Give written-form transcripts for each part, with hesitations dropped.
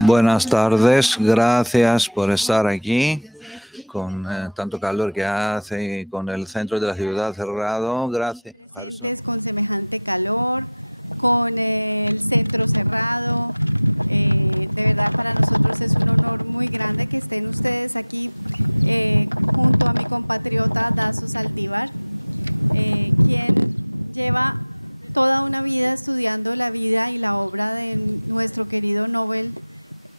Buenas tardes, gracias por estar aquí con tanto calor que hace y con el centro de la ciudad cerrado. Gracias. Presentes con semejante calor, con el centro cerrado. De verdad para nosotros es un honor muy grande que estén ustedes aquí junto a mi compatriota Dasso Saldívar, quien lleva toda una vida estudiando la vida y la obra de nuestro querido Nobel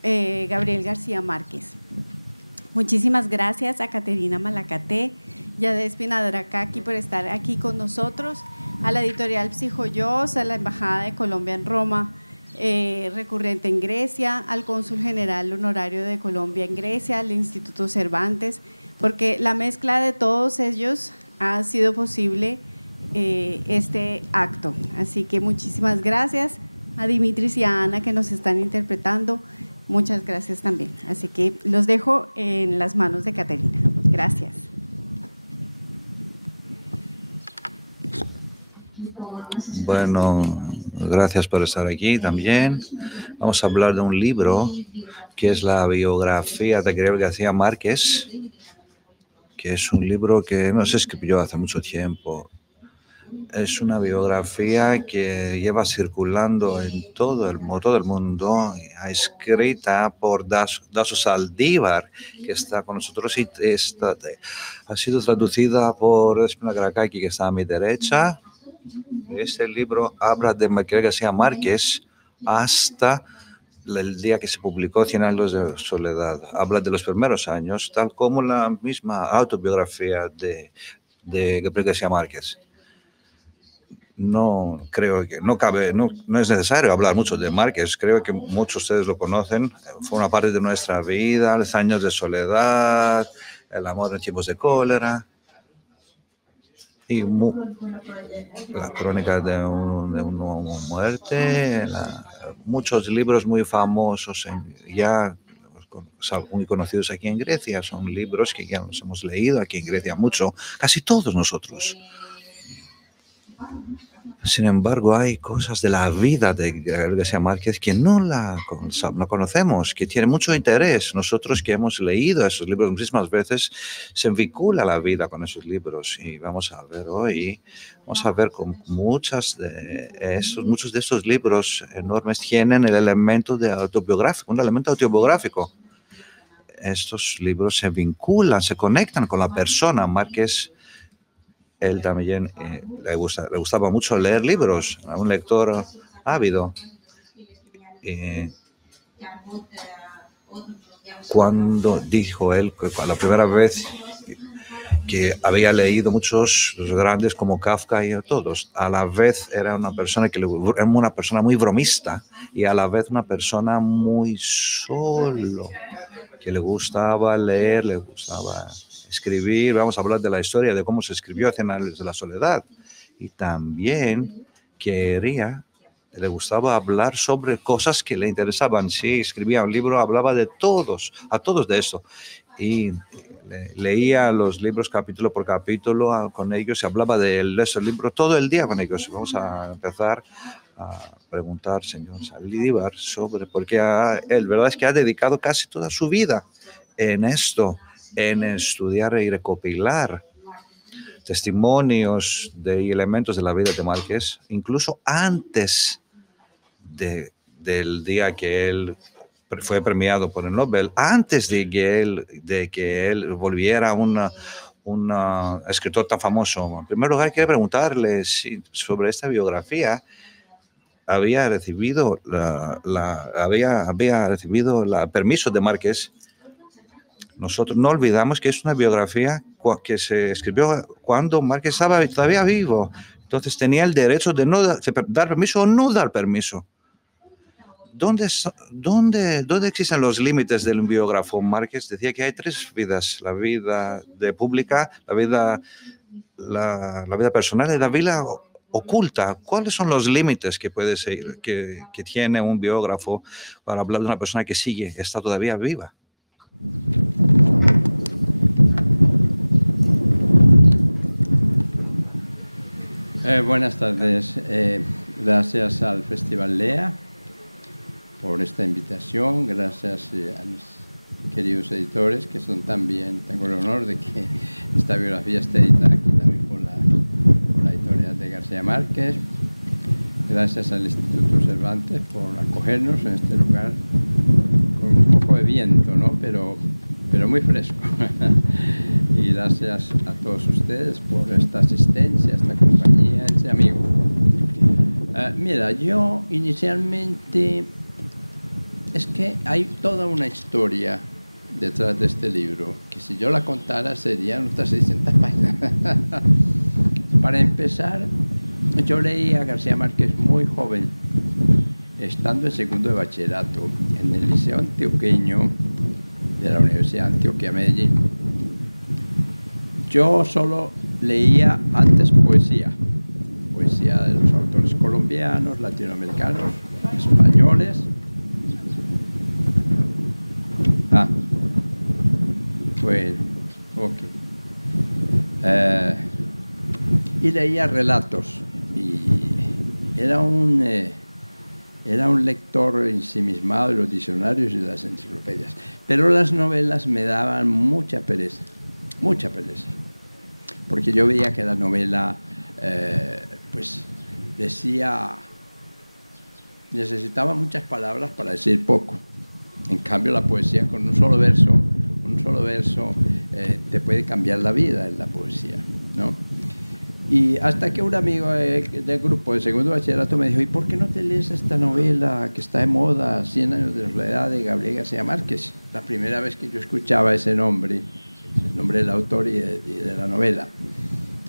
Gabriel García Márquez. Muchísimas gracias a Caterina Malacaté y a Espinadracaki por estar aquí con nosotros, a la editorial Psijoyos, a la Embajada de Colombia en Roma, recurrente en Grecia, al Cónsul General Honorario de Colombia en Grecia, al Instituto Cervantes, porque la mezcla de todos ellos ha sido posible este acto. Así que muchísimas gracias a Dimitris y a Ana que nos están interpretando. Muchas gracias también. Así que los dejo en las manos de Caterina. Gracias. Bueno, gracias por estar aquí también. Vamos a hablar de un libro que es la biografía de Gabriel García Márquez, que es un libro que no se escribió hace mucho tiempo. Es una biografía que lleva circulando en todo el mundo, escrita por Dasso Saldívar, que está con nosotros y ha sido traducida por Espinadracaki, que está a mi derecha. Este libro habla de Gabriel García Márquez hasta el día que se publicó 100 años de soledad. Habla de los primeros años, tal como la misma autobiografía de Gabriel García Márquez. No creo que no es necesario hablar mucho de Márquez. Creo que muchos de ustedes lo conocen. Fue una parte de nuestra vida, los años de soledad, el amor en tiempos de cólera y la crónica de una muerte. Muchos libros muy famosos, ya muy conocidos aquí en Grecia. Son libros que ya nos hemos leído aquí en Grecia mucho, casi todos nosotros. Sin embargo, hay cosas de la vida de Gabriel García Márquez que no conocemos, que tienen mucho interés. Nosotros que hemos leído esos libros muchísimas veces, se vincula la vida con esos libros. Y vamos a ver hoy, con muchos de estos libros enormes tienen el elemento de autobiográfico, un elemento autobiográfico. Estos libros se vinculan, se conectan con la persona. Márquez, él también le gustaba mucho leer libros, un lector ávido. Cuando dijo él que la primera vez que había leído muchos grandes como Kafka y todos, a la vez era una persona muy bromista y a la vez una persona muy solo, que le gustaba leer, le gustaba escribir. Vamos a hablar de la historia de cómo se escribió 100 años de la soledad. Y también le gustaba hablar sobre cosas que le interesaban. Si escribía un libro, hablaba de a todos de esto. Y leía los libros capítulo por capítulo con ellos y hablaba de esos libros todo el día con ellos. Vamos a empezar a preguntar, señor Saldívar, sobre por qué él, verdad es que ha dedicado casi toda su vida en esto, en estudiar y recopilar testimonios y elementos de la vida de Márquez, incluso antes del día que él fue premiado por el Nobel, antes de que él volviera un escritor tan famoso. En primer lugar, quiero preguntarle si sobre esta biografía había recibido el permiso de Márquez. Nosotros no olvidamos que es una biografía que se escribió cuando Márquez estaba todavía vivo. Entonces tenía el derecho de no dar permiso o no dar permiso. ¿Dónde existen los límites del biógrafo? Márquez decía que hay tres vidas: la vida pública, la vida personal y la vida oculta. ¿Cuáles son los límites que tiene un biógrafo para hablar de una persona que está todavía viva? Buenas tardes. Gracias al Festival Lea por esta invitación, gracias a mis queridos editores, que son también, tengo el honor de que esta biografía esté editada aquí también por la editorial de García Márquez. Gracias al Instituto Cervantes por acogernos en este lugar con un poco de viento, ¿no? pero muy fresco. Y gracias a todos ustedes por esta asistencia, esta compañía, este amigo. Mira, yo inicialmente, es que hay toda una historia detrás de este libro, que si yo la contara serían otras 600 páginas. Para empezar, yo leí a García Márquez muy joven, estando en segundo de bachillerato, en el Liceo Antioqueño de la Universidad de Antioquia, Medellín. Yo solo leía antes poesía de los autores colombianos, latinoamericanos, españoles. Bueno, ok. Y leía relatos, y era un lector ensimismado de los diccionarios y de las enciclopedias. Pero las novelas me daban mucha pereza, porque yo veía que la novela, pues, necesitaba muchas palabras para decir poco. En cambio, la poesía, con un solo verso, te puede cambiar la vida en la poesía, ¿no? Y hasta que un amigo del grupo de segundo bachillerato me dijo: ¿y por qué no te lees esta novela que está de moda, 100 años de soledad, de Gabriel García Márquez? La primera vez que yo escuchaba ese nombre, el nombre del autor y de la novela.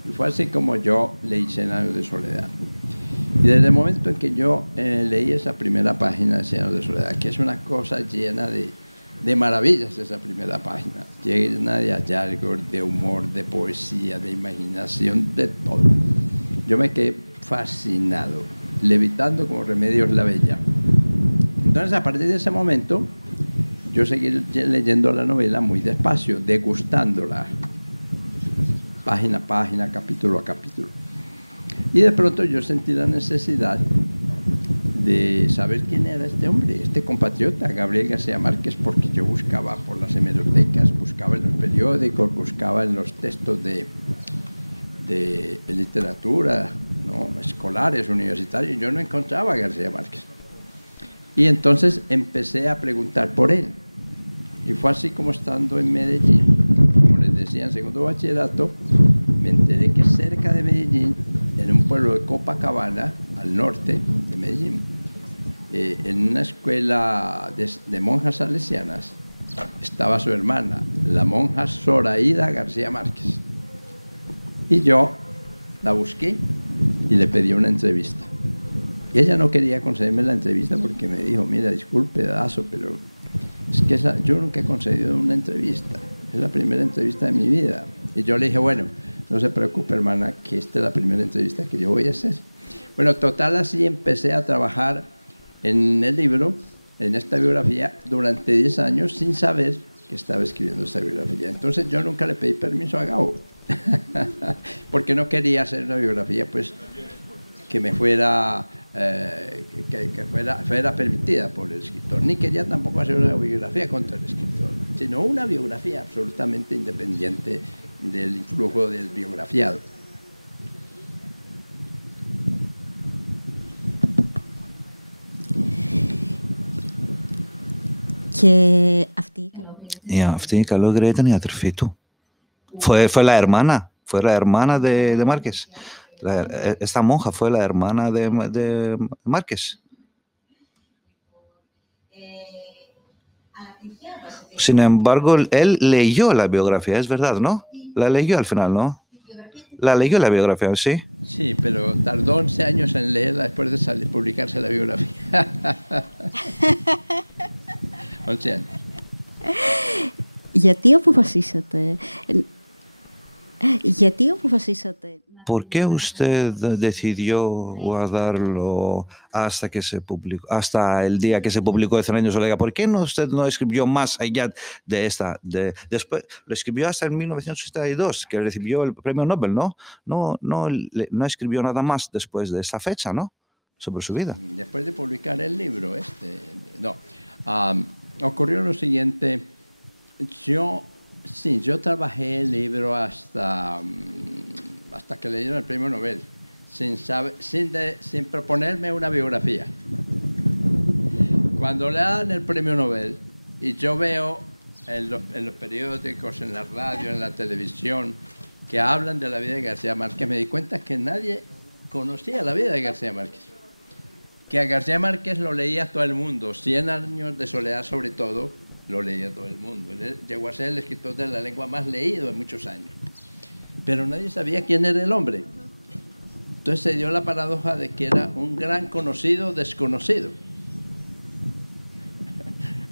Y fue así como yo leí 100 años de soledad. Y desde el momento en que yo leí esa primera página de 100 años de soledad, que es una cosa llena de maravillas, esa primera página, llena de hallazgos, de humor, de poesía, de imaginación, de todo. Yo me quedé fascinado, levitando como Remedios la Bella. Entonces, a partir de ese momento, yo seguí leyendo la novela muy despacio, degustándola, página a página, capítulo a capítulo. Y de pronto yo sentí la necesidad de saber quién era este hombre, este compatriota, Gabriel García Márquez, porque yo buscaba por las hemerotecas, buscaba en los periódicos, buscaba en los textos de literatura, ¿no?, escolares, universitarios, y yo no encontraba a García Márquez. Y entonces empecé a preguntar por él. Y fue así como, estando en Medellín, como les decía, en segundo bachillerato, me enteré que cerca de Medellín, en un pueblo de Copacabana, al norte de Medellín, en una escuela de monjas salesianas, estaba su hermana, la monja Zoraida García Márquez. Y yo la busqué y le pedí una entrevista. Y ella no quería concederme la entrevista porque me dijo: mira, disculpe, Dazo, pero es que yo nunca he concedido una entrevista. Es la primera entrevista de mi vida. Y yo le dije: bueno, no se preocupe, hermana, que esta es la primera entrevista que yo voy a hacer. Bueno, total, así empecé a trabajar en el libro, en esta biografía, durante 10 años, sin saber que estaba escribiendo esta biografía. Entonces yo nunca le pedí permiso a Gabo, porque no quería hacer una biografía, pues, que me fuera, fuera permitida por el escritor, ni quería tampoco hacer una biografía contra el escritor, sino una biografía absolutamente independiente del influjo del biografiado. Και αυτή η καλόγρια ήταν η αδερφή του. Fue la hermana de Márquez. Esta monja fue la hermana de Márquez. Sin embargo, él leyó la biografía, es verdad, ¿no? La leyó al final, ¿no? La leyó la biografía, ¿sí? Sí, pero tardó 11 años en leerla después de publicarse la biografía. 11 años. Γιατί αποφασίσατε ¿Por qué usted decidió guardarlo hasta el día que se publicó de 100 años de soledad? ¿Por qué usted no escribió más allá de esta? Después lo escribió hasta en 1982, que recibió el premio Nobel, ¿no? No escribió nada más después de esta fecha, ¿no? sobre su vida. Después de publicar el libro, ocurrió lo siguiente. Yo trabajé el libro hasta que le dieron el premio Nobel, sin proponerme una biografía. Cuando le dan el premio Nobel, y yo veo en los periódicos, en la radio, en la televisión, que hablan de la vida de García Márquez, me di cuenta que nadie conocía la vida de García Márquez. Que a García Márquez lo leía todo el mundo, 100 años de soledad sobre todo, lo leía todo el mundo. Él llegó a ser el escritor de la lengua más leído en muchos años. Pero nadie sabía quién era el hombre. Entonces se dio la paradoja de que era un gran conocido desconocido.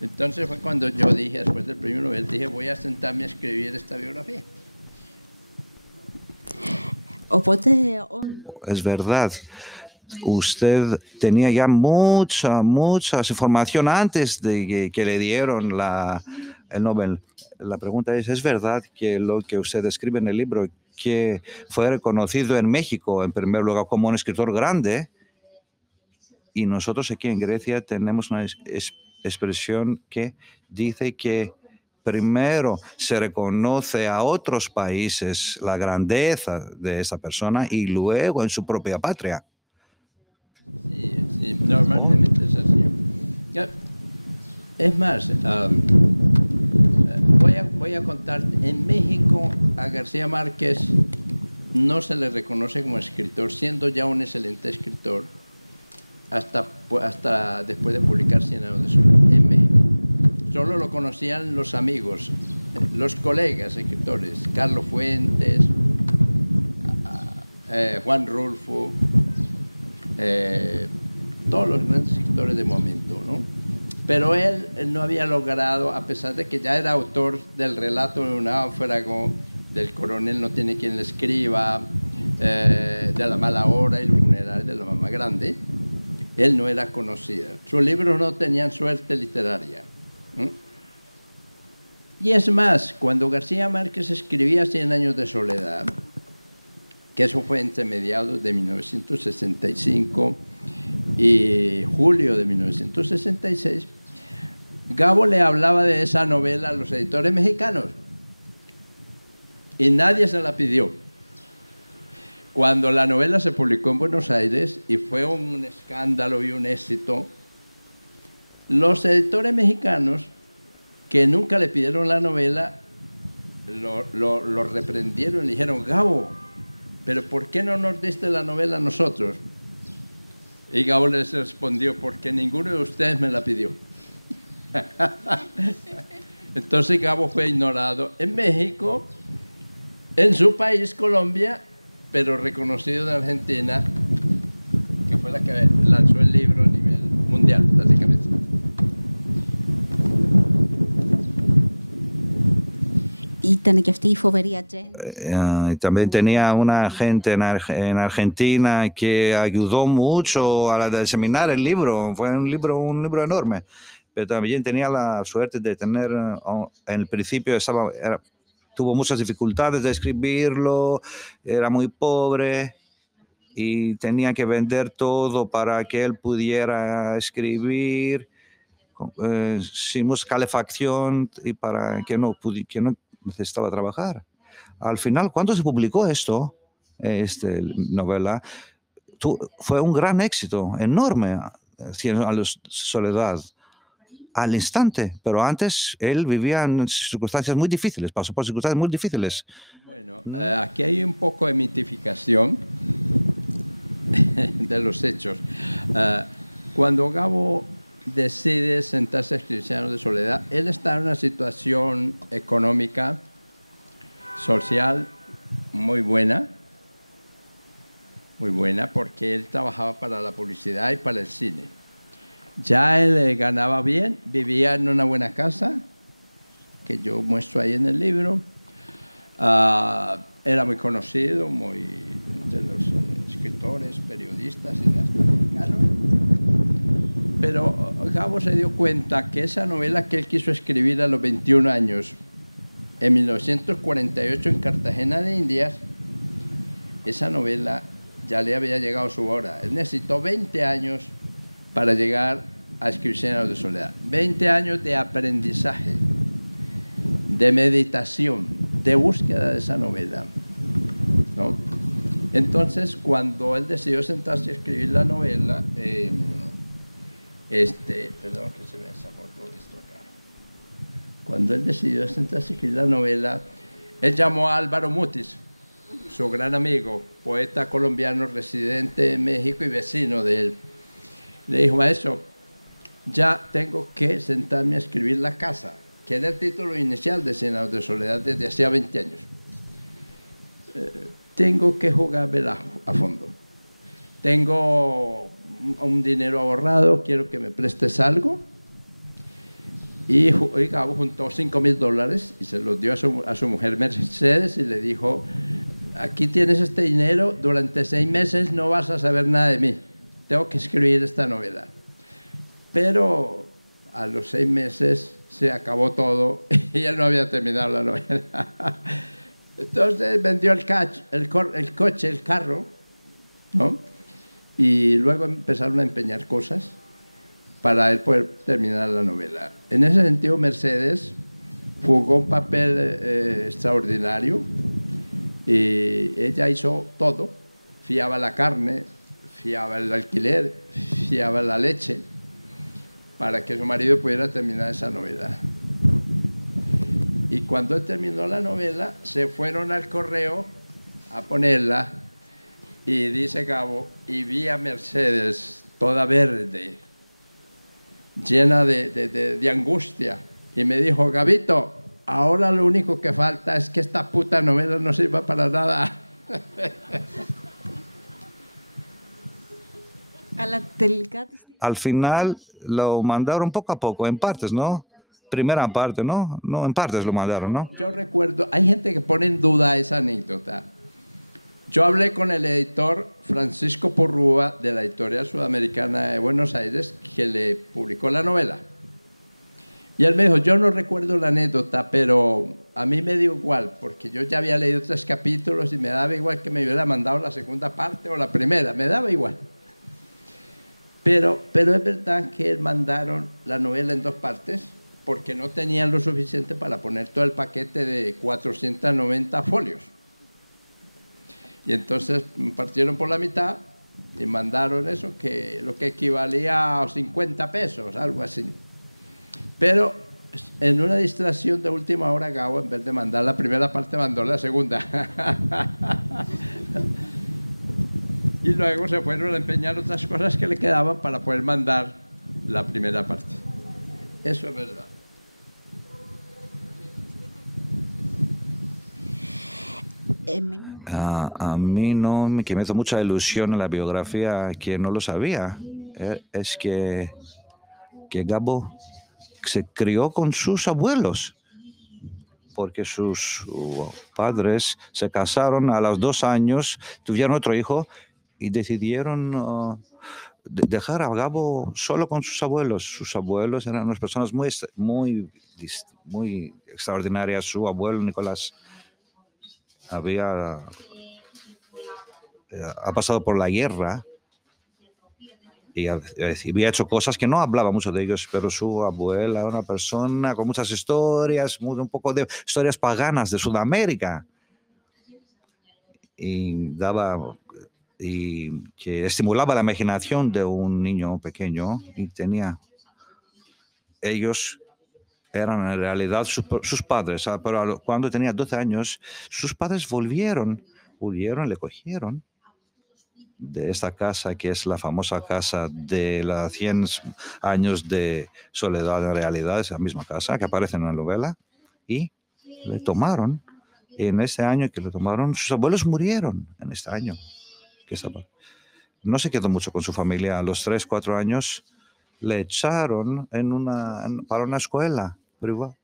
Entonces fue cuando yo dije, después del premio Nobel, voy a sentarme a escribir esta biografía. Es verdad. Usted tenía ya mucha información antes de que le dieron el Nobel. La pregunta es verdad que lo que usted escribe en el libro, que fue reconocido en México, en primer lugar, como un escritor grande, y nosotros aquí en Grecia tenemos una expresión que dice que primero se reconoce a otros países la grandeza de esa persona y luego en su propia patria. Sí, normalmente es así. Es más, voy a contarte, en México a García Márquez no se le reconoce como escritor, siendo ya un excelente escritor, hasta después de publicar 100 años de soledad en México. Solo lo conocían los amigos, los colegas escritores, Carlos Fuentes, Juan Rulfo, todos los grandes escritores de momento, ¿no? Pero él no había logrado, a pesar de que ya era autor del relato de un náufrago, del coronel no tiene quien le escriba, de La mala hora y los funerales de la mamá grande, él no era conocido. Sus libros no tenían suerte literaria. Y es más, cuando García Márquez escribía 100 años de soledad, que eso fue entre mediados de 1965 y julio de 1966, Gabo le hablaba de esa novela a los editores mexicanos y nadie se la pidió. Cuando la novela se publicó en Buenos Aires y fue un escándalo y un éxito, los editores mexicanos que nunca le pidieron la novela lo reprendieron y le dijeron: Gabo, ¿pero por qué no nos diste la novela a nosotros? Y Gabo les respondió: porque ninguno de ustedes me la pidió. Entonces Gabo fue ignorado en México, en su país, Colombia, pero reconocido en Argentina, que fue la que lanzó el libro a nivel mundial, prácticamente. Y también tenía una gente en Argentina que ayudó mucho a diseminar el libro. Fue un libro enorme. Pero también tenía la suerte de tener, en el principio tuvo muchas dificultades de escribirlo, era muy pobre y tenía que vender todo para que él pudiera escribir sin mucha calefacción y para que no necesitaba trabajar. Al final, cuando se publicó esta novela, fue un gran éxito, enorme, 100 años de soledad, al instante, pero antes él vivía en circunstancias muy difíciles, pasó por circunstancias muy difíciles. Bueno, aquí hay un poco de mitificación de los hechos. Cuando Gabo decide sentarse a escribir 100 años de soledad, él está en una situación económica, social muy buena, porque él trabajaba para la publicidad y para el cine. Ya él ganaba bien, vivía en una buena casa, que yo muestro ahí en el libro. Era muy conocido, de los escritores, periodistas, cineastas mexicanos. Pero Gabo se dio cuenta que esa novela que él quiso escribir a los 21 años, en 1948 en Cartagena de Indias, esa novela ya le había llegado su hora. Él necesitó 20 años para llegar a escribir Cien años de soledad. 20 años de aprendizaje, de meditación, de búsqueda de esa novela, ¿no? Entonces, cuando él decidió sentarse a escribir la novela, perdón que se vea esa foto de esto acá. Cuando él decidió sentarse a escribir la novela, él llamó a Álvaro Mutis, su gran amigo, poeta colombiano residente en México y vecino de él. Le dijo: maestro, ya tengo que sentarme a escribir La Casa, que era el título inicial de Cien años de soledad desde hacía 20 años. Tengo que jugármela a fondo. Tengo un dinero ahorrado, quiero que me prestes algo. Y Gabo juntó $5,000 y se los dio a su mujer Mercedes y le dijo: aquí tienes este dinero, durante 6 meses no vas a saber nada de mí, tengo que escribir esta novela. Pero a los 6 meses se acabó todo y él no había terminado la novela. Entonces vendió el coche, el carro, ¿no? Y luego empezaron a empeñar cosas para él poder terminar la novela. En ese sentido, Mercedes jugó un papel extraordinario. Y ella hizo todo: fiaba la carne, fiaba el alquiler, fiaba la leche, para que su marido pudiera terminar esa novela. Y cuando él terminó la novela, se fueron al correo a ponerla, y dice Gabo, y vi a Mercedes toda verde, llena de angustia, y me dijo: Gabito, ahora lo único que falta es que esta puta novela no sirva para nada. Al final lo mandaron poco a poco, en partes, ¿no? Primera parte, ¿no? No, en partes lo mandaron, ¿no? Yo recuerdo, hay gente que pone en duda esa anécdota. Yo hablé con el editor Francisco Porrúa de la Editorial Sudamericana de Buenos Aires, que le publicó la novela. Y él me dijo: yo no recuerdo la anécdota, pero a mí me dio igual, porque yo ya había leído 3 capítulos y me daba igual que me hubiera mandado la segunda parte o la primera, me daba igual. Pero es verdad que mandaron la novela en 2 partes, porque no tenían lo suficiente para poner todo el paquete de 490 folios. Y entonces partieron por la mitad y mandaron eso, que lo que equivalía a 50 pesos, algo así. Pero en una distracción de última hora, Gabo, en vez de mandar la primera parte, mandó la segunda. Y luego se fueron a empeñar otras cosas que le quedaban para poder mandar la primera parte. Eso es verdad. A mí no me hizo mucha ilusión en la biografía, que no lo sabía. Es que Gabo se crió con sus abuelos, porque sus padres se casaron a los 2 años, tuvieron otro hijo y decidieron dejar a Gabo solo con sus abuelos. Sus abuelos eran unas personas muy extraordinarias. Su abuelo Nicolás ha pasado por la guerra y había hecho cosas que no hablaba mucho de ellos, pero su abuela era una persona con muchas historias, un poco de historias paganas de Sudamérica, y que estimulaba la imaginación de un niño pequeño, y ellos eran en realidad sus padres, pero cuando tenía 12 años, sus padres volvieron, le cogieron de esta casa, que es la famosa casa de las 100 años de soledad. En realidad es la misma casa que aparece en la novela, y le tomaron. En este año que le tomaron, sus abuelos murieron en este año. No se quedó mucho con su familia. A los 3, 4 años le echaron para una escuela privada.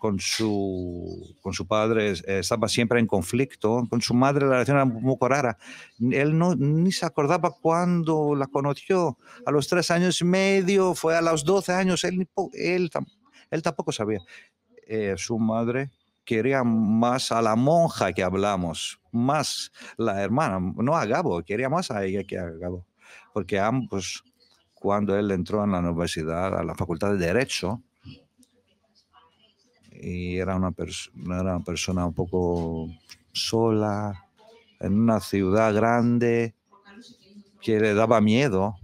Con su padre estaba siempre en conflicto. Con su madre la relación era un poco rara. Él ni se acordaba cuándo la conoció. A los 3 años y medio, fue a los 12 años. Él tampoco sabía. Su madre quería más a la monja que hablamos, más la hermana, no a Gabo, quería más a ella que a Gabo, porque ambos, cuando él entró en la universidad, a la Facultad de Derecho, y era una persona un poco sola, en una ciudad grande, que le daba miedo.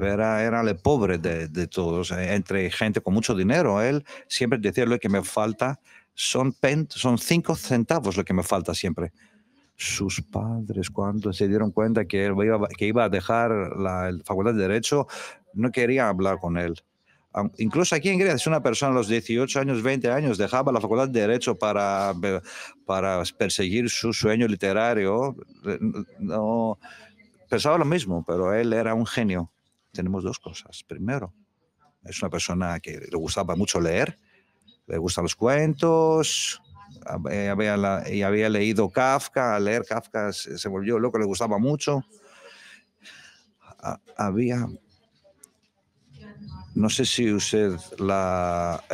Era el pobre de todos, entre gente con mucho dinero. Él siempre decía: lo que me falta son 5 centavos, lo que me falta siempre. Sus padres, cuando se dieron cuenta que iba a dejar la Facultad de Derecho, no querían hablar con él. Incluso aquí en Grecia, si una persona a los 18 años, 20 años dejaba la Facultad de Derecho para perseguir su sueño literario, no pensaba lo mismo, pero él era un genio. Tenemos 2 cosas. Primero, es una persona que le gustaba mucho leer, le gustan los cuentos, había leído Kafka. Al leer Kafka se volvió loco, le gustaba mucho. No sé si usted habla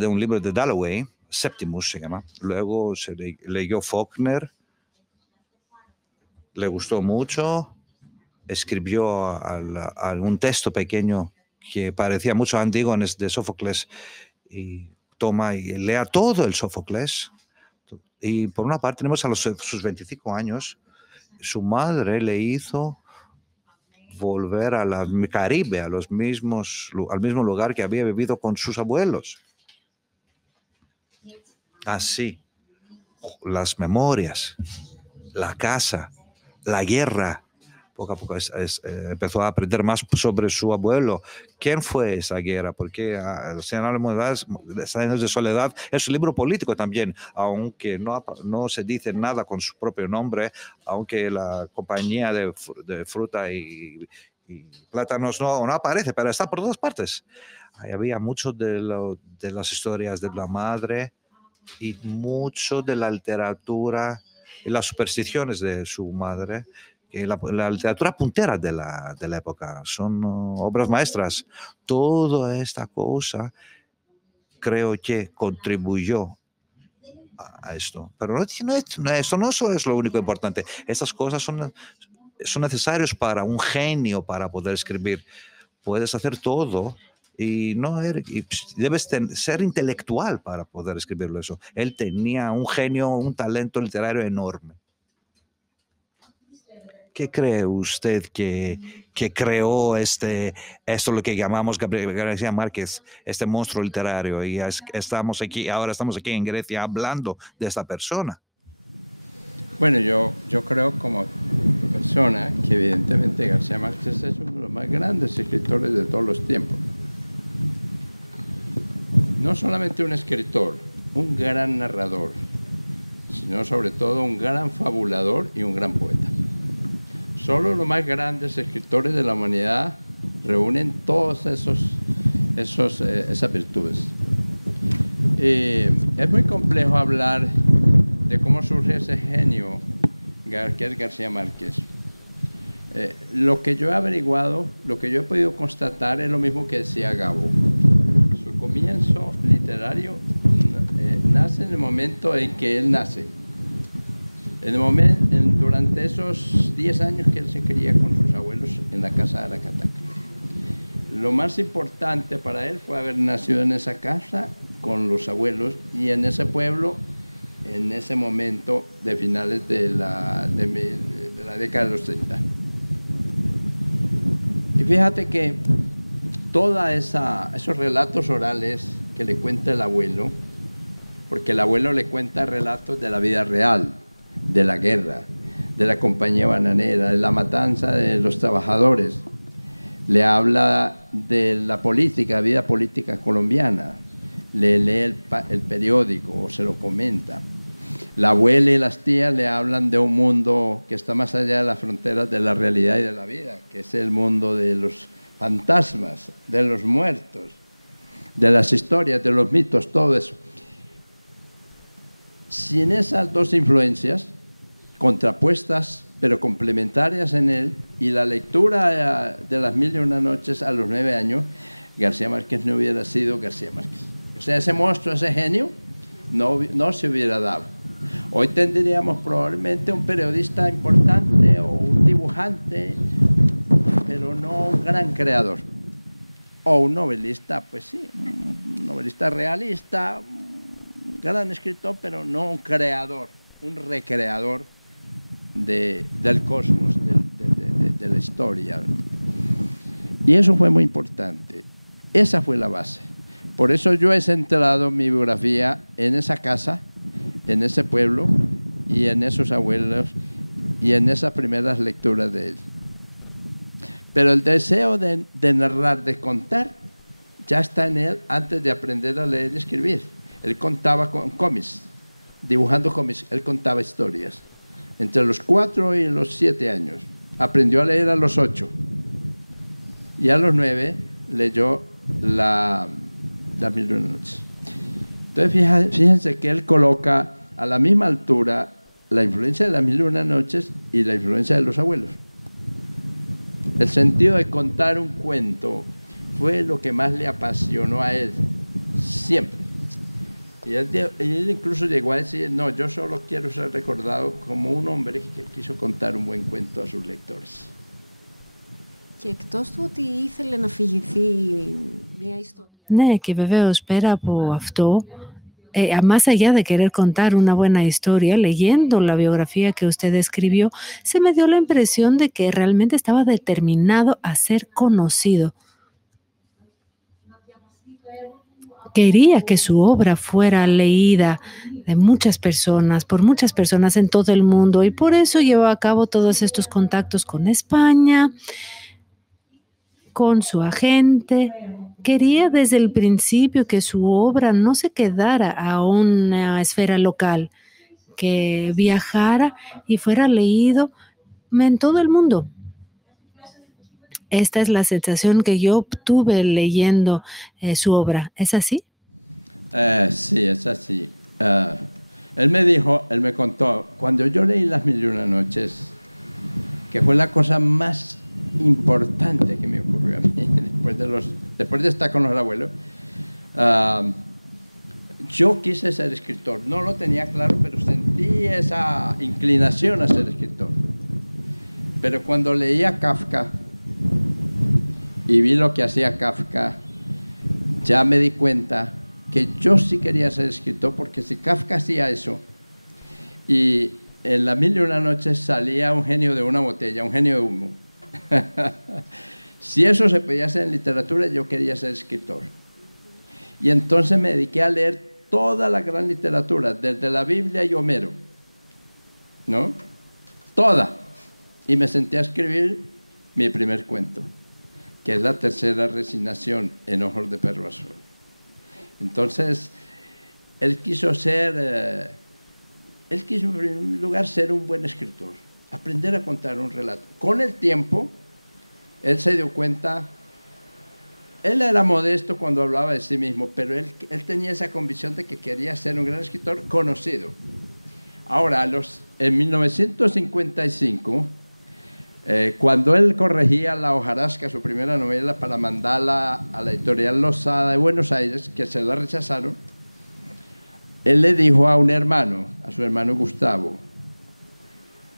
de un libro de Dalloway, Septimus se llama. Luego leyó Faulkner, le gustó mucho. Escribió un texto pequeño que parecía mucho a Antígones de Sófocles, y toma y lea todo el Sófocles. Y por una parte tenemos a sus 25 años, su madre le hizo volver al Caribe, al mismo lugar que había vivido con sus abuelos. Así, las memorias, la casa, la guerra. Poco a poco empezó a aprender más sobre su abuelo. ¿Quién fue esa guerra? Porque Cien años de soledad es un libro político también, aunque no se dice nada con su propio nombre, aunque la compañía de fruta y plátanos no aparece, pero está por todas partes. Ahí había mucho de las historias de la madre y mucho de la literatura y las supersticiones de su madre. La literatura puntera de la época, son obras maestras. Toda esta cosa creo que contribuyó a esto. Pero eso no es lo único importante. Estas cosas son necesarias para un genio para poder escribir. Puedes hacer todo y debes ser intelectual para poder escribirlo eso. Él tenía un genio, un talento literario enorme. ¿Qué cree usted que creó esto lo que llamamos Gabriel García Márquez, este monstruo literario? Y ahora estamos aquí en Grecia hablando de esta persona. Bueno, yo creo como persona que evidentemente García Márquez es uno de los más grandes escritores de todos los tiempos. No solamente un escritor, un gran narrador, sino sobre todo un gran fabulador y un gran poeta. Solo los más grandes escritores de la humanidad reúnen todas esas virtudes. Es muy complejo hablar de cómo surge ese genio que es García Márquez. Lo que yo he averiguado, lo que yo he podido constatar es lo mismo que decía Gabo. Su comienzo literario nace en el momento en que él nace. Durante esos 10 años que él se cría con sus abuelos en la casa de la Cataca. Lo más importante para él fue haber nacido en esa casa con los abuelos y en ese pueblo, en ese momento de finales de la década de los 30. Y fíjate que todos esos relatos orales que le cuenta el abuelo, porque el abuelo le cuenta relatos de la vida real, de la guerra, de la compañía bananera, de la matanza de los trabajadores. Le habla de la política, vida política colombiana. Le lee el periódico o se lo comenta. La abuela y las tías le hablan de un mundo que está más allá de las fronteras de la realidad y de la vida, que es el mundo de los fantasmas, de los muertos, de las historias, de los mitos, todo eso. Sin esas dos influencias contrapuestas pero complementarias en él y la lectura de Las Mil y Una Noches a los 9 años, García Márquez no hubiera sido García Márquez. O sea, ese monstruo, ese genio, no se hubiera dado. Hoy tendríamos probablemente un periodista importante o un dibujante, pero no un gran creador. O un novelista, pues sí, un novelista realista, un gran escritor, pero no un creador, un recreador del cosmos, de la historia. Y eso fue muy importante. Esa fue la base. Por eso yo he centrado mi biografía en esa casa, en ese pueblo y en esos abuelos y en esas primeras lecturas de él. Pero el deseo de narrar, de contar, ya está en él antes de aprender a leer y escribir. Él contaba con cómics, dibujando cómics, él contaba historias. Entre los 4 y los 7 años. Aprendió a leer a los 8. Y a los 9 leyó Las Mil y una Noches. Entonces fíjense que él coloca a la misma altura la influencia de Las Mil y una Noches y la influencia de los abuelos. El sentido de contar un cuento fue lo que más le apasionó a él, siempre. Y él incluso llegó a decir, no, yo solo quiero ser recordado como un hombre que quiso contar un buen cuento a sus lectores. Και εκτός του ότι ήθελε να αφηγηθεί μια ιστορία. Ναι, και βεβαίως πέρα από αυτό, más allá de querer contar una buena historia, leyendo la biografía que usted escribió, se me dio la impresión de que realmente estaba determinado a ser conocido. Quería que su obra fuera leída de muchas personas, por muchas personas en todo el mundo, y por eso llevó a cabo todos estos contactos con España, con su agente. Quería desde el principio que su obra no se quedara a una esfera local, que viajara y fuera leído en todo el mundo. Esta es la sensación que yo obtuve leyendo su obra. ¿Es así? Sí, es así. Él me contó, cuando yo leí Las Mil y una Noches, que fue la cosa más importante que me ocurrió a mí después de estar con los abuelos, yo quise ser escritor. No lo tenía claro, pero sentí esa inclinación a ser escritor. Pero cuando leí a Kafka y vi lo que hacía Kafka, ya me di cuenta que yo sí quería ser escritor, porque si Kafka hacía eso y en Las Mil y una Noches salía un genio de una botella, un genio de humo, si eso se podía hacer en literatura, yo quería ser escritor. Y entonces me dediqué a leer toda la gran literatura, desde la Biblia y Homero, ¿no? Toda. Y me senté a escribir mi primer cuento, que es La Tercera Resignación, en Ojos de Perro Azul. Entonces, él quiso en primer lugar ser un buen escritor, aprender a contar un relato. Con el tiempo, él se dio cuenta, él era modesto cuando hablaba de sí mismo, pero él tenía esa convicción de que quería ser un gran escritor conocido. Ahora, en 1955, cuando él corregía La hojarasca, su primera novela, para mandarla a la editorial Losada de Buenos Aires, que se la rechazaron, él le dijo a un hermano, a su hermano Gustavo,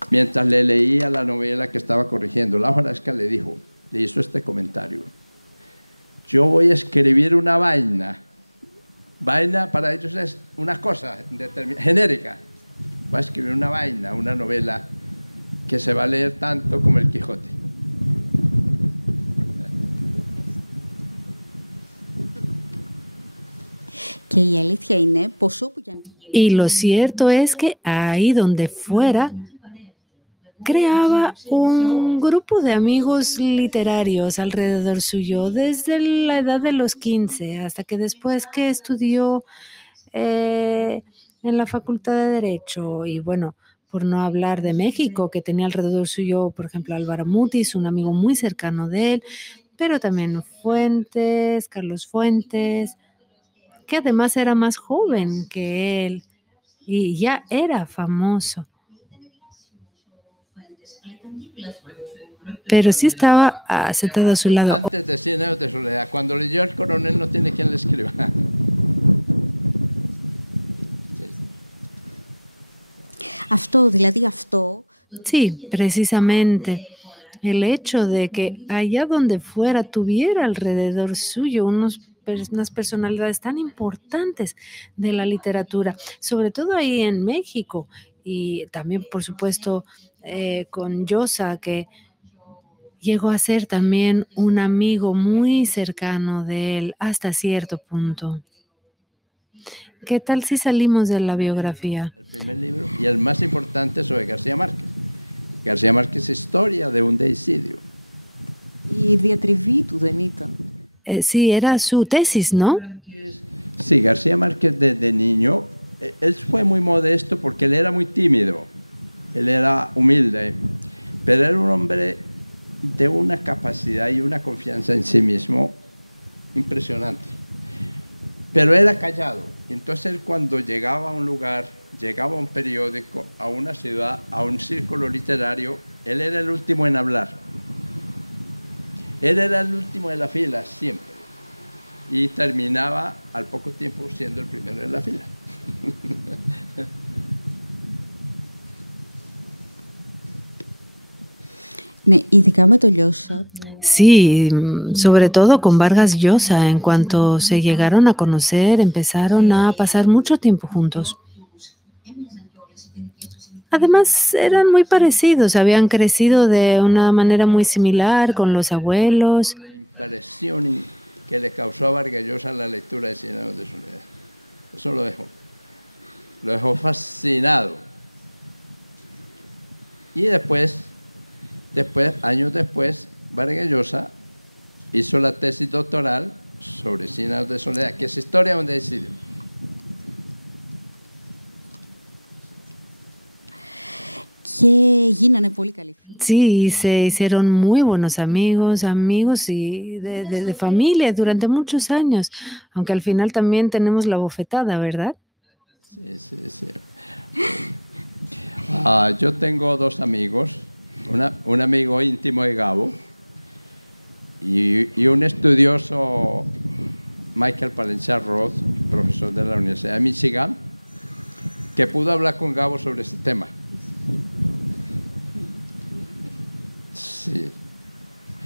mientras le leía la novela que estaba corrigiendo, La hojarasca, le hizo este comentario: yo voy a escribir una vaina. Vaina para ellos es una cosa genérica. Voy a escribir una vaina, una novela que se va a leer tanto como el Quijote. Y lo cierto es que ahí donde fuera, creaba un grupo de amigos literarios alrededor suyo desde la edad de los 15 hasta que después que estudió en la Facultad de Derecho, y bueno, por no hablar de México, que tenía alrededor suyo, por ejemplo, Álvaro Mutis, un amigo muy cercano de él, pero también Carlos Fuentes, que además era más joven que él y ya era famoso. Pero sí estaba sentado a su lado. Antes de 100 años de soledad, cuando leyó El coronel no tiene quien le escriba. Αυτό, δηλαδή αυτό. Sí, precisamente. El hecho de que allá donde fuera tuviera alrededor suyo unas personalidades tan importantes de la literatura, sobre todo ahí en México y también, por supuesto, con Llosa, que llegó a ser también un amigo muy cercano de él hasta cierto punto. ¿Qué tal si salimos de la biografía? El primer libro y el más importante sobre García Márquez. García Márquez, historia de un deicidio. Η διατριβή του δεν ήταν. Sí, era su tesis, ¿no? Sí, García Márquez desde niño, él fue muy modesto porque él era muy tímido, él era humilde, pero era un hombre de una capacidad y una confianza en sí mismo impresionante. Pero era callado, entonces él cuando llegaba a un lugar, llegaba a un periódico, a una ciudad, a un círculo literario, él era el último en hablar. Él era el último de la fila siempre y terminaba al poco tiempo siendo el primero de la fila. Ναι, ειδικά με το Λιώσα. Sí, sobre todo con Vargas Llosa. En cuanto se llegaron a conocer, empezaron a pasar mucho tiempo juntos. Además, eran muy parecidos, habían crecido de una manera muy similar con los abuelos. La impresión que le causó a Vargas Llosa la lectura de 100 años de soledad. Eso lo dejó fascinado. Y después, años después, Vargas Llosa hizo la tesis doctoral sobre 100 años de soledad, que es historia de un deicidio. Και γίνανε πολύ καλοί. Sí, se hicieron muy buenos amigos y de familia durante muchos años, aunque al final también tenemos la bofetada, ¿verdad? Sí. Yo tengo dos amigos, un amigo íntimo de Gabo y un estudioso, Michael Palencia Roth, profesor de la Universidad de Michigan, que pudo hablar con Gabo sobre ese tema. Sí.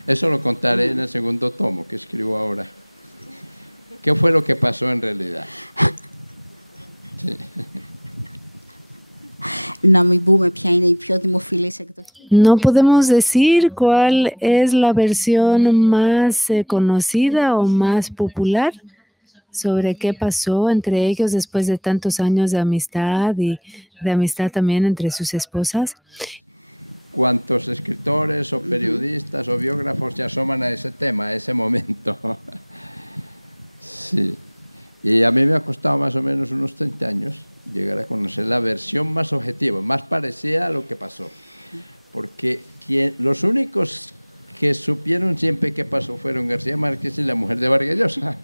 Eso lo contaré en el segundo tomo que escribo ahora. ¿Qué fue lo que pasó en realidad? Sí. Να μην πούμε ποια είναι η πιο δημοφιλής εκδοχή. No podemos decir cuál es la versión más conocida o más popular sobre qué pasó entre ellos después de tantos años de amistad y de amistad también entre sus esposas. ¿Cuántos escritores o periodistas o biógrafos se asoman a ese tema, a ese momento? Sí. Y a mí me ha costado más o menos unos 30 años llegar a conocer la versión más objetiva, más parecida a lo que pasó. Porque los únicos que supieron siempre qué pasó fueron García Márquez y la mujer de Vargas Llosa,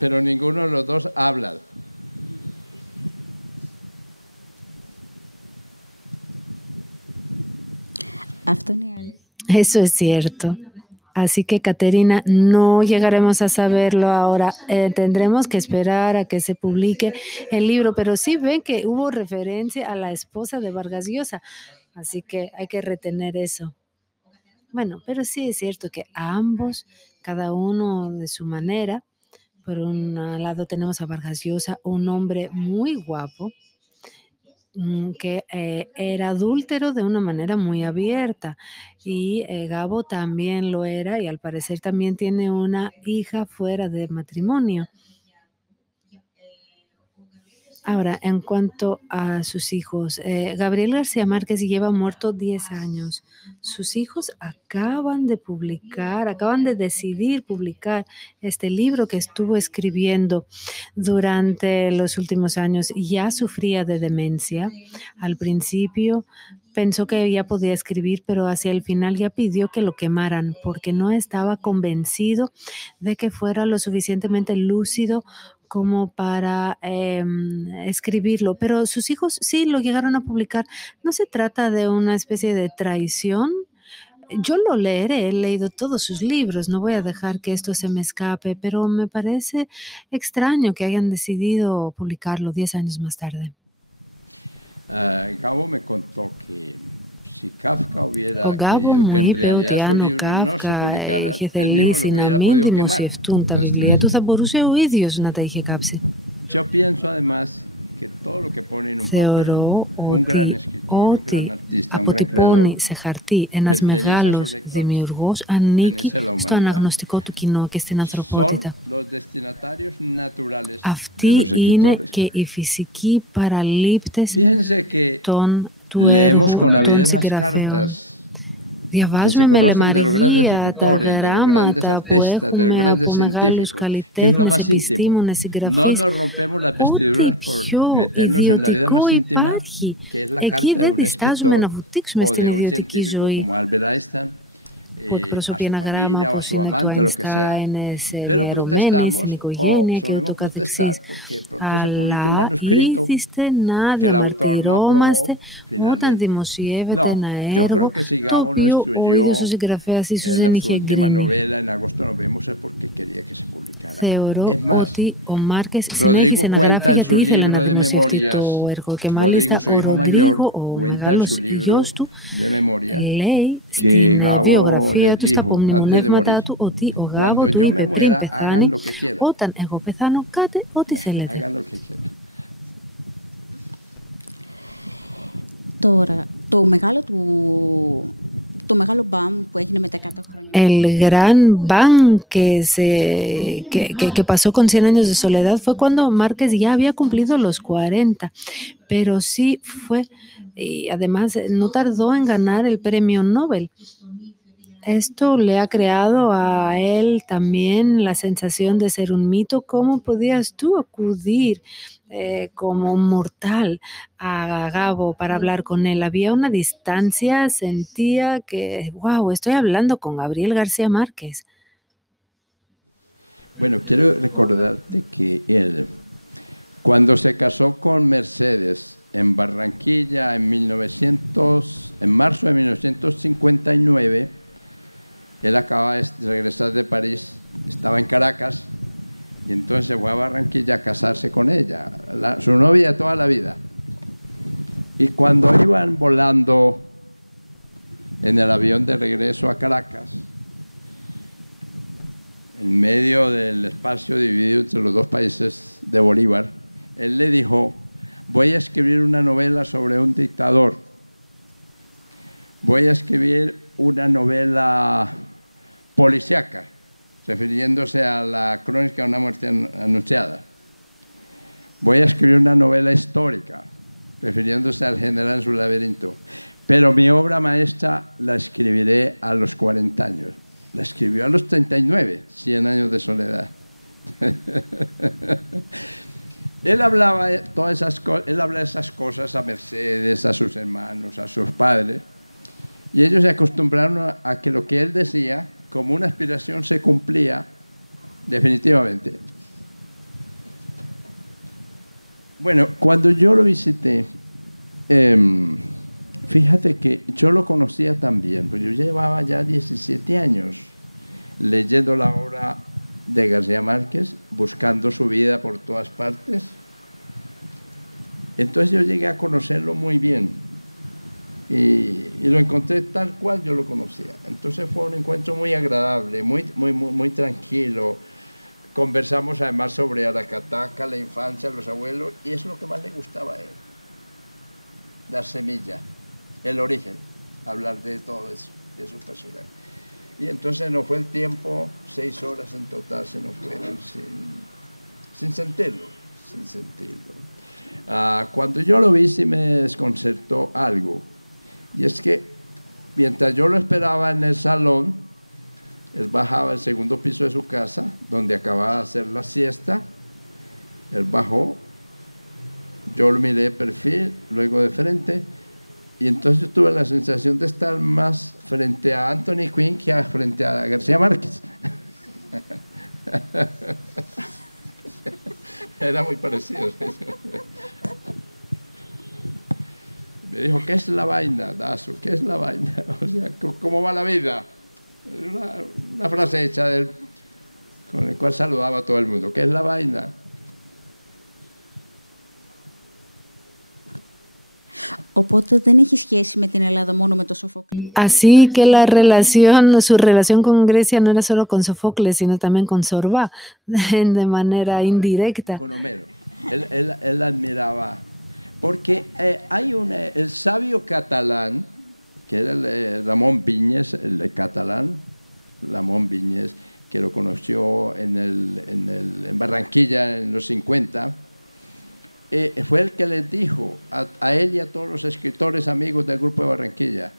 pero ninguno de los dos ha hablado. Eso es cierto. Así que, Caterina, no llegaremos a saberlo ahora. Tendremos que esperar a que se publique el libro, pero sí ven que hubo referencia a la esposa de Vargas Llosa, así que hay que retener eso. Bueno, pero sí es cierto que a ambos, cada uno de su manera. Por un lado tenemos a Vargas Llosa, un hombre muy guapo, que era adúltero de una manera muy abierta y Gabo también lo era y al parecer también tiene una hija fuera de matrimonio. Ahora, en cuanto a sus hijos, Gabriel García Márquez lleva muerto 10 años. Sus hijos acaban de decidir publicar este libro que estuvo escribiendo durante los últimos años. Ya sufría de demencia. Al principio pensó que ya podía escribir, pero hacia el final ya pidió que lo quemaran porque no estaba convencido de que fuera lo suficientemente lúcido como para escribirlo, pero sus hijos sí lo llegaron a publicar. ¿No se trata de una especie de traición? Yo lo leeré, he leído todos sus libros, no voy a dejar que esto se me escape, pero me parece extraño que hayan decidido publicarlo 10 años más tarde. Gabo me contó que si Kafka hubiera Ο Γκάμπο querido μου que en είπε ότι realidad su αν ο libro no se Κάφκα publicara, είχε él mismo θελήσει los να hubiera μην podido quemar. δημοσιευτούν τα Los βιβλία του, tres. θα μπορούσε ο ίδιος να τα είχε κάψει. Yo pienso además que todo lo que pone en un papel, Θεωρώ un gran ότι escritor, un gran ό,τι artista, un gran αποτυπώνει creador, σε χαρτί ένας pertenece a sus μεγάλος lectores, δημιουργός ανήκει pertenece a la στο humanidad. αναγνωστικό του κοινό και στην Son ανθρωπότητα. los destinatarios naturales de Αυτοί los είναι escritores. και οι φυσικοί παραλήπτες Fíjense que του leemos έργου con των avidez las συγγραφέων. cartas Διαβάζουμε que με se conocen de los grandes λεμαργία τα escritores, de los grandes γράμματα που artistas, de los έχουμε grandes από μεγάλους científicos, que es lo καλλιτέχνες, más íntimo. επιστήμονες, No συγγραφείς. nos rompemos las Ό,τι vestiduras por πιο meternos en la vida más ιδιωτικό íntima, υπάρχει. que es la Εκεί carta de δεν un διστάζουμε να escritor βουτήξουμε o στην de un ιδιωτική científico ζωή. como Albert Einstein, Που a εκπροσωπεί su ένα γράμμα familia o a όπως su είναι του amante, lo que sea. Αϊνστάιν σε Pero μερωμένες, protestamos στην o οικογένεια και solemos ούτω protestar καθεξής. porque pronto se publica un Αλλά manuscrito ήθιστε να que el autor no διαμαρτυρόμαστε aprobó όταν finalmente. δημοσιεύεται ένα yo έργο creo que si το Gabo no οποίο ο instruyó ίδιος ο συγγραφέας ίσως δεν su είχε última εγκρίνει. novela en agosto nos vemos es porque quería que se publicara. Θεωρώ Es más, ότι ο Μάρκες Rodrigo συνέχισε να γράφει cuenta en γιατί su ήθελε libro να de δημοσιευτεί memorias, το έργο. Και μάλιστα Rodrigo, su ο hijo Ροντρίγο, mayor, ο cuenta en μεγάλος su libro γιος του, de memorias λέει que στην Gabo βιογραφία les του, στα dijo, antes de απομνημονεύματά morir, του, ότι ο Γάβο cuando του yo είπε me πριν muera, πεθάνει, hagan lo que quieran. όταν εγώ πεθάνω, κάτε ό,τι θέλετε. Hagan lo que quieran. Τώρα, το μεγάλο μπαμ που έγινε με τα 100 χρόνια. El gran bang que pasó con 100 años de soledad fue cuando Márquez ya había cumplido los 40, pero sí fue, y además no tardó en ganar el premio Nobel. Esto le ha creado a él también la sensación de ser un mito. ¿Cómo podías tú acudir como un mortal a Gabo para hablar con él? Había una distancia, sentía que, wow, estoy hablando con Gabriel García Márquez. Bueno, quiero recordarte que él, cuando se casó con Mercedes en Barranquilla en marzo de 1959, él acaba de regresar de París, estaba en Caracas, y entonces se fue a Barranquilla a casarse con ella, su novia de toda la vida. Y cuando iban volando en el avión de regreso a Caracas, en medio del espacio dividido entre los dos países de Bolívar, él le dijo: voy a escribir una novela sobre un dictador, voy a escribir una novela policíaca, refiriéndose a la crónica de una muerte anunciada. Voy a escribir una novela histórica, refiriéndose al general en su laberinto. Pero mi obra maestra la escribiré a los 40 años. La escribió a los 39, 100 años de soledad. Él hablaba todas esas cosas a Mercedes, a sus hermanos, a sus padres, y ellos se acostumbraron a que lo que él decía, como una aspiración, se cumplía definitivamente. Bueno, cuando yo lo visité, fíjate que yo lo conocía también, porque yo llevaba ya 17 años leyendo la obra de García Márquez, buscando su vida por todas partes. Entonces yo llegué a conocerlo muy bien. Y lo encontré tal cual yo lo conocía. Entonces fue un encuentro muy agradable, muy tranquilo. Conversamos además sobre Aracataca, la infancia, los abuelos, y eso es lo que más le gustaba a él. La semilla, el origen, hablar de todo eso, de esos personajes. Y entonces nos fue el tiempo, 6 horas en total se nos fueron sin sentirlo. Cuando yo lo vi sí me desconcertó algo. Y es que mientras yo lo esperaba en el salón, él bajaba al segundo piso de su casa, donde acababa de hacer la siesta. Él bajó, yo lo miré de perfil, luego de frente, y entonces yo tuve la sensación de estar más frente a Anthony Quinn que frente a García Márquez. Era muy parecido. Me dijo: ¿qué es la vaina, Dazo? ¿Qué es la vaina? O sea, ¿cómo va la vida? Una frase hecha de él, con el cual saludaba a todo el mundo. ¿Qué es la vaina? Οπότε δεν έχει σχέση με την Ελλάδα μόνο με το Σοφόκλη. Así que su relación con Grecia no era solo con Sófocles, sino también con Zorba, de manera indirecta. Con Homero. Él admiraba, porque hay el sabio catalán, que era Ramón Viñes, el catalán, Ramón Viñes, que lo conoció en Barranquilla en los 50, fue el que les dijo a él y a todos los escritores amigos del Grupo de Barranquilla,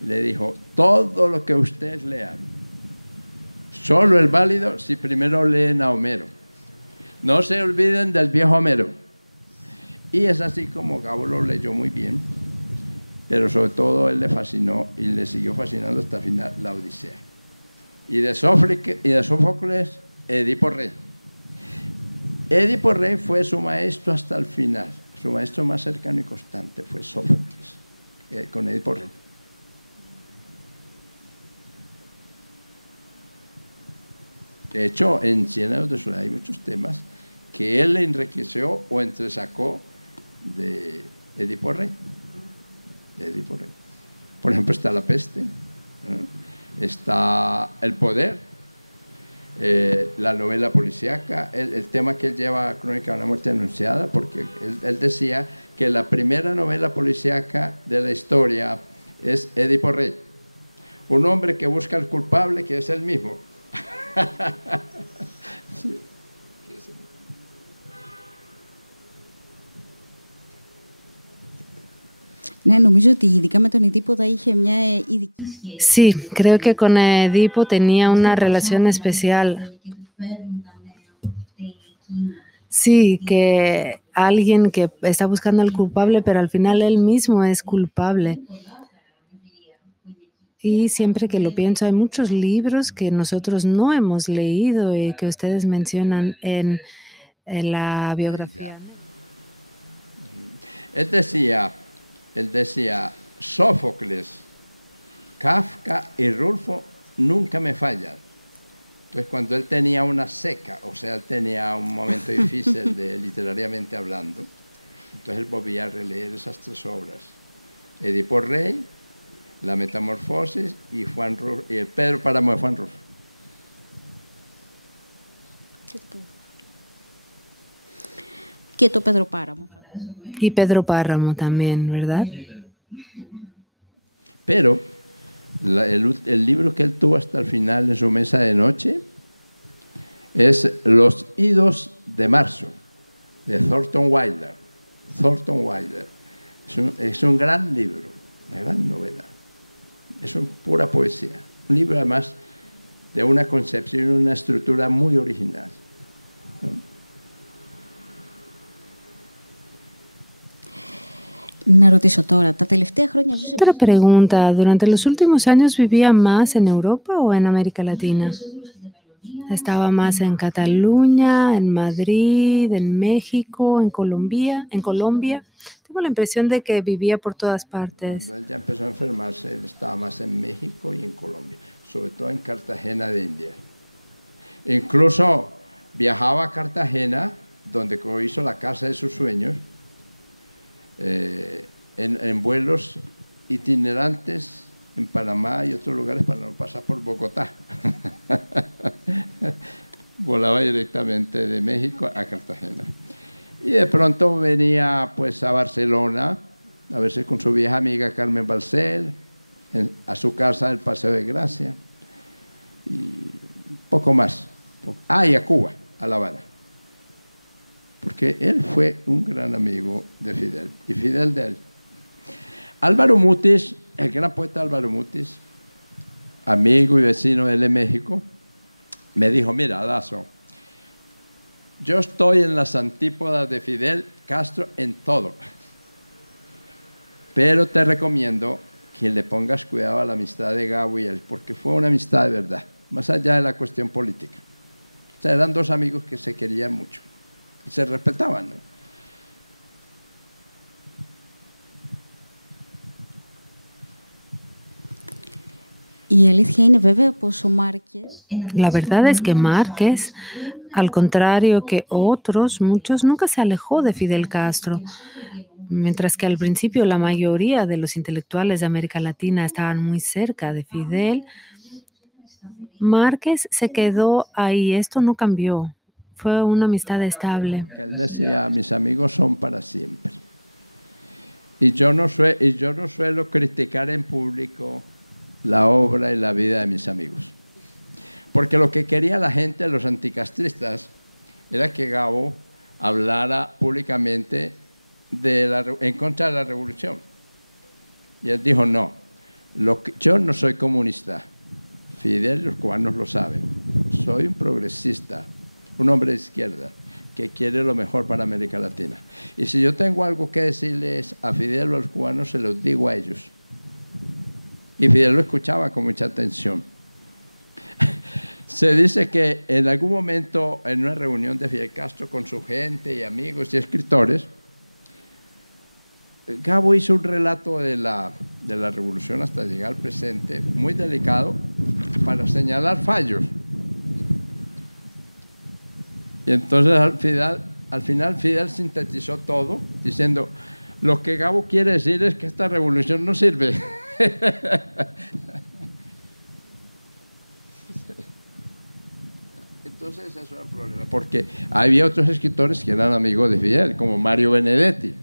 le dijo, todo lo que ustedes lean, solo es válido si primero leen a Homero. No se olviden del viejo Homero. Y es así como Gabo lo leyó muy bien, pero sobre todo él le fascinó y le siguió fascinando hasta el final la Odisea. Y de Sófocles, Edipo Rey. Edipo Rey fue su maestro hasta el final. Su maestro más cercano y constante fue Sófocles, con Edipo Rey. De hecho, en Cien años de soledad hay muchos temas que él le enriqueció o entresacó de Edipo Rey. Por ejemplo, está La peste, está El poder, la novela policíaca, el tema que él lleva a Crónica de una muerte anunciada, porque él decía que la primera novela policíaca de la historia es Edipo Rey, un hombre que busca al culpable que es él mismo. Sí. Ναι, νομίζω ότι ειδικά με τον Ειδίπο θα είχε μια ειδική σχέση. Sí, creo que con Edipo tenía una relación especial. Sí, que alguien que está buscando al culpable, pero al final él mismo es culpable. Y siempre que lo pienso, hay muchos libros que nosotros no hemos leído y que ustedes mencionan en la biografía. Él decía, Sófocles, Kafka y Rulfo nunca me fallan. Entonces, cuando él tenía una seca, o sea, él tenía un momento difícil literariamente hablando, entonces él volvía a releer esas tres obras. Edipo Rey, La Metamorfosis y el Pedro Páramo de Juan Rulfo. Και το Pedro Páramo. Y Pedro Páramo también, ¿verdad? Pero el libro que él tuvo hasta el final en su mesa de noche es Los Idos de Marzo, de Thornton Wilder. Thornton Wilder. Es un gran libro, una gran novela. Es pura poesía. Un libro además de una concepción y una estructura muy original. Να ρωτήσω τώρα, τα τελευταία χρόνια ζούσε... Otra pregunta, ¿durante los últimos años vivía más en Europa o en América Latina? ¿Estaba más en Cataluña, en Madrid, en México, en Colombia? Tengo la impresión de que vivía por todas partes. Cuando él ya empezó a enfermarse, él estaba más en México y en Colombia, sobre todo en Cartagena de India. Incluso viajaba a Cartagena, donde hizo la casa de sus sueños, en vuelos itinerantes en Panamá y otros lugares para no pasar por Bogotá. Volaba directamente de México a Cartagena. Y de pronto venía pues a Barcelona, a veces con su vieja amiga Carmen Balcel, a su casa del Paseo de Gracia, y poco más. Y a Cuba, a La Habana. Porque él fue un gran amigo de Fidel, y Fidel de él. Álvaro Mutis, el gran poeta Álvaro Mutis, amigo y vecino de él en México, me dijo, mira, Dazo, yo estoy en las antípodas de Fidel Castro en todo, pero te recomiendo que le pongas cuidado a la amistad de Gabo y él, porque fue una amistad de verdad, más allá de la cuestión política. O sea, eran dos amigos que se querían mucho y se respetaban, ¿no? Η αλήθεια είναι βέβαια πως ο Μάρκες... La verdad es que Márquez, al contrario que otros, muchos, nunca se alejó de Fidel Castro. Mientras que al principio la mayoría de los intelectuales de América Latina estaban muy cerca de Fidel, Márquez se quedó ahí. Esto no cambió. Fue una amistad estable. Que él decía, mis amigos son para siempre. Y yo no suelo criticar en público la obra y la vida de mis amigos. Porque lo que quería la gente, los anticastristas, era que Gabo hablara públicamente en contra de la revolución. Y él dijo, no, yo no soy comunista. Fidel, los cubanos lo saben. Soy un progresista, un hombre de izquierda que quiere lo mejor para América Latina. Y si yo tengo algo que decirles a Fidel o a los cubanos, se los digo a ellos. Y Fidel lo escuchaba con mucha atención. Se dice que en algún momento, en una reunión de Fidel Castro con su gente y amigos y escritores, Gabo hizo un relato de la revolución hasta llegar al presente, muy delicado, para señalar fallos. Y entonces al final Fidel sintetizó todo, diciendo, lo que Gabo quiere decir es que esta revolución no sirve. Entonces eso era el problema, porque había otros escritores que eran amigos de Fidel, como Mario Benedetti.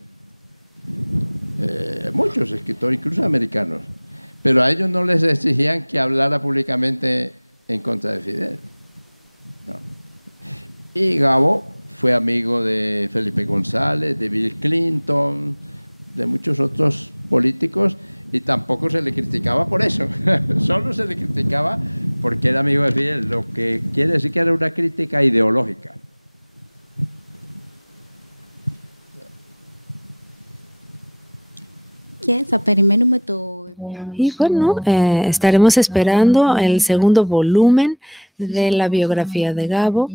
Muchos escritores, incluso americanos, pero a ellos no les exigían que hablara públicamente en contra de Fidel. No. Y Gabo fue amigo de Felipe González, de Bill Clinton, de muchos otros políticos, y tampoco se le criticaba por eso. Solo se le criticaba porque era amigo de Fidel, lo que quiere decir que era una crítica ideológica. Y bueno, estaremos esperando el segundo volumen de la biografía de Gabo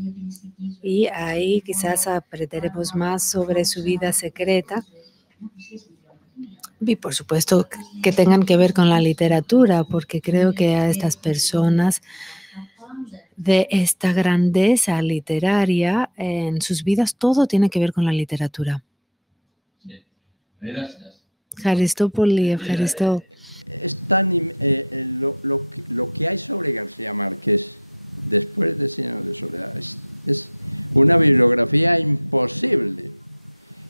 y ahí quizás aprenderemos más sobre su vida secreta y por supuesto que tengan que ver con la literatura, porque creo que a estas personas de esta grandeza literaria en sus vidas todo tiene que ver con la literatura. Aristópolis, Evaristo. Lo que hay sobre García Márquez después de 100 años de soledad es una bibliografía imposible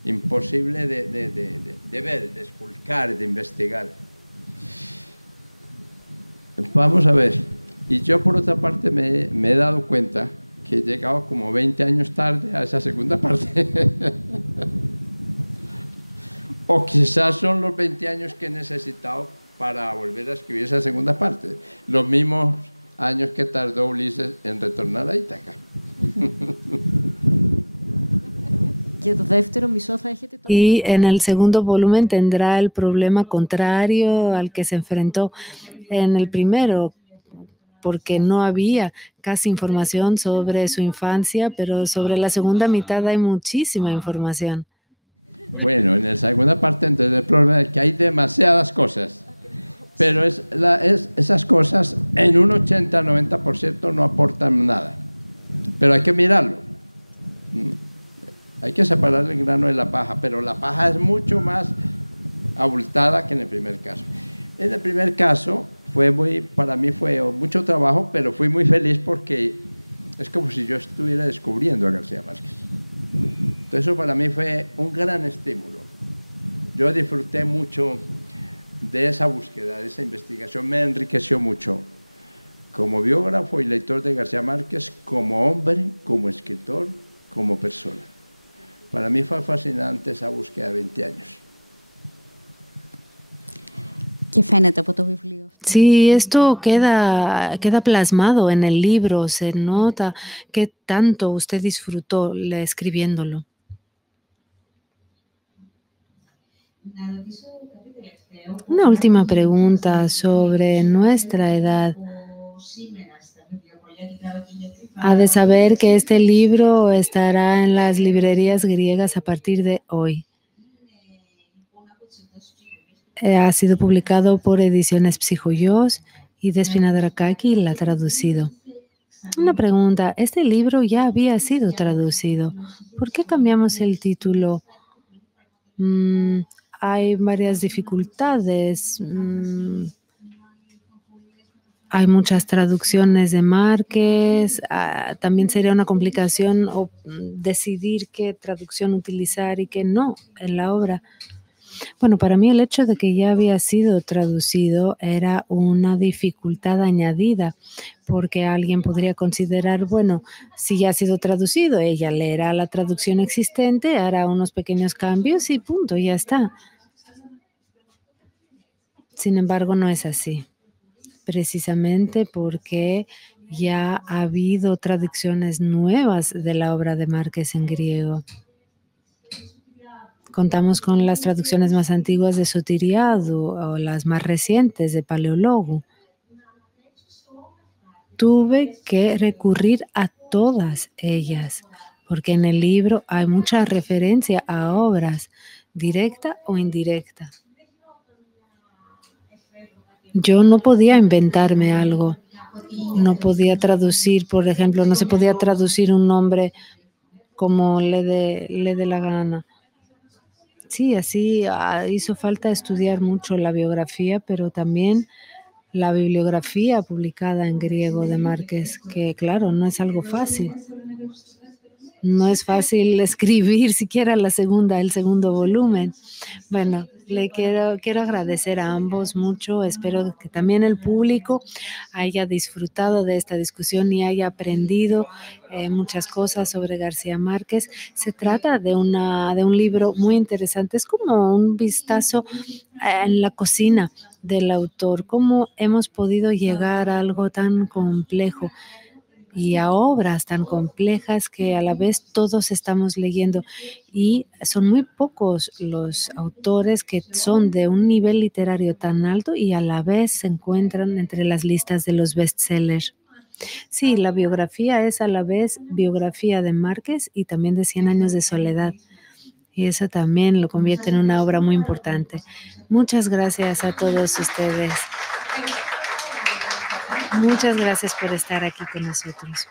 de ver, de esculcar, de investigar. Vamos a ver, y yo por otra parte me he dado cuenta que he llegado como 20 años tarde a esa segunda parte. O quizás son los 20 años que he necesitado para volver a escribir esa segunda parte. Los mismos años que tardó Ulises en retornar a Ítaca. Y en el segundo volumen tendrá el problema contrario al que se enfrentó en el primero, porque no había casi información sobre su infancia, pero sobre la segunda mitad hay muchísima información. Bueno, en la segunda parte entonces el problema es que hay demasiadas cosas, pero esas cosas en un 80-90% no aportan nada, pero hay que mirarlo. Hay que separar el grano de la paja, pero la paja es mucho más abultada que en el primer caso. En el primer caso para mí fue mucho trabajo, pero fui muy feliz porque es como si yo estuviera descubriendo a García Márquez. Entonces eso para mí fue un gran estímulo. Yo disfruté mucho de esa búsqueda, de esa investigación, me enriqueció mucho como biógrafo y lector de García Márquez, como hombre, como escritor, como persona. Para mí fue fascinante esa búsqueda de 20 años. Sí, esto queda plasmado en el libro, se nota que tanto usted disfrutó escribiéndolo. Una última pregunta sobre nuestra edad. Ha de saber que este libro estará en las librerías griegas a partir de hoy. Ha sido publicado por Ediciones Psijoyos y Despina Drakaki la ha traducido. Una pregunta, este libro ya había sido traducido. ¿Por qué cambiamos el título Hay varias dificultades. Hay muchas traducciones de Márquez. También sería una complicación decidir qué traducción utilizar y qué no en la obra. Bueno, para mí el hecho de que ya había sido traducido era una dificultad añadida, porque alguien podría considerar, bueno, si ya ha sido traducido, ella leerá la traducción existente, hará unos pequeños cambios y punto, ya está. Sin embargo, no es así, precisamente porque ya ha habido traducciones nuevas de la obra de Márquez en griego. Contamos con las traducciones más antiguas de Sotiriadu o las más recientes de Paleólogo. Tuve que recurrir a todas ellas, porque en el libro hay mucha referencia a obras, directa o indirecta. Yo no podía inventarme algo. No podía traducir, por ejemplo, no se podía traducir un nombre como le dé la gana. Sí, así hizo falta estudiar mucho la biografía, pero también la bibliografía publicada en griego de Márquez, que claro, no es algo fácil. No es fácil escribir siquiera el segundo volumen. Bueno, le quiero agradecer a ambos mucho. Espero que también el público haya disfrutado de esta discusión y haya aprendido muchas cosas sobre García Márquez. Se trata de un libro muy interesante. Es como un vistazo en la cocina del autor. Cómo hemos podido llegar a algo tan complejo y a obras tan complejas que a la vez todos estamos leyendo, y son muy pocos los autores que son de un nivel literario tan alto y a la vez se encuentran entre las listas de los bestsellers. Sí, la biografía es a la vez biografía de Márquez y también de 100 años de soledad, y eso también lo convierte en una obra muy importante. Muchas gracias a todos ustedes. Muchas gracias por estar aquí con nosotros.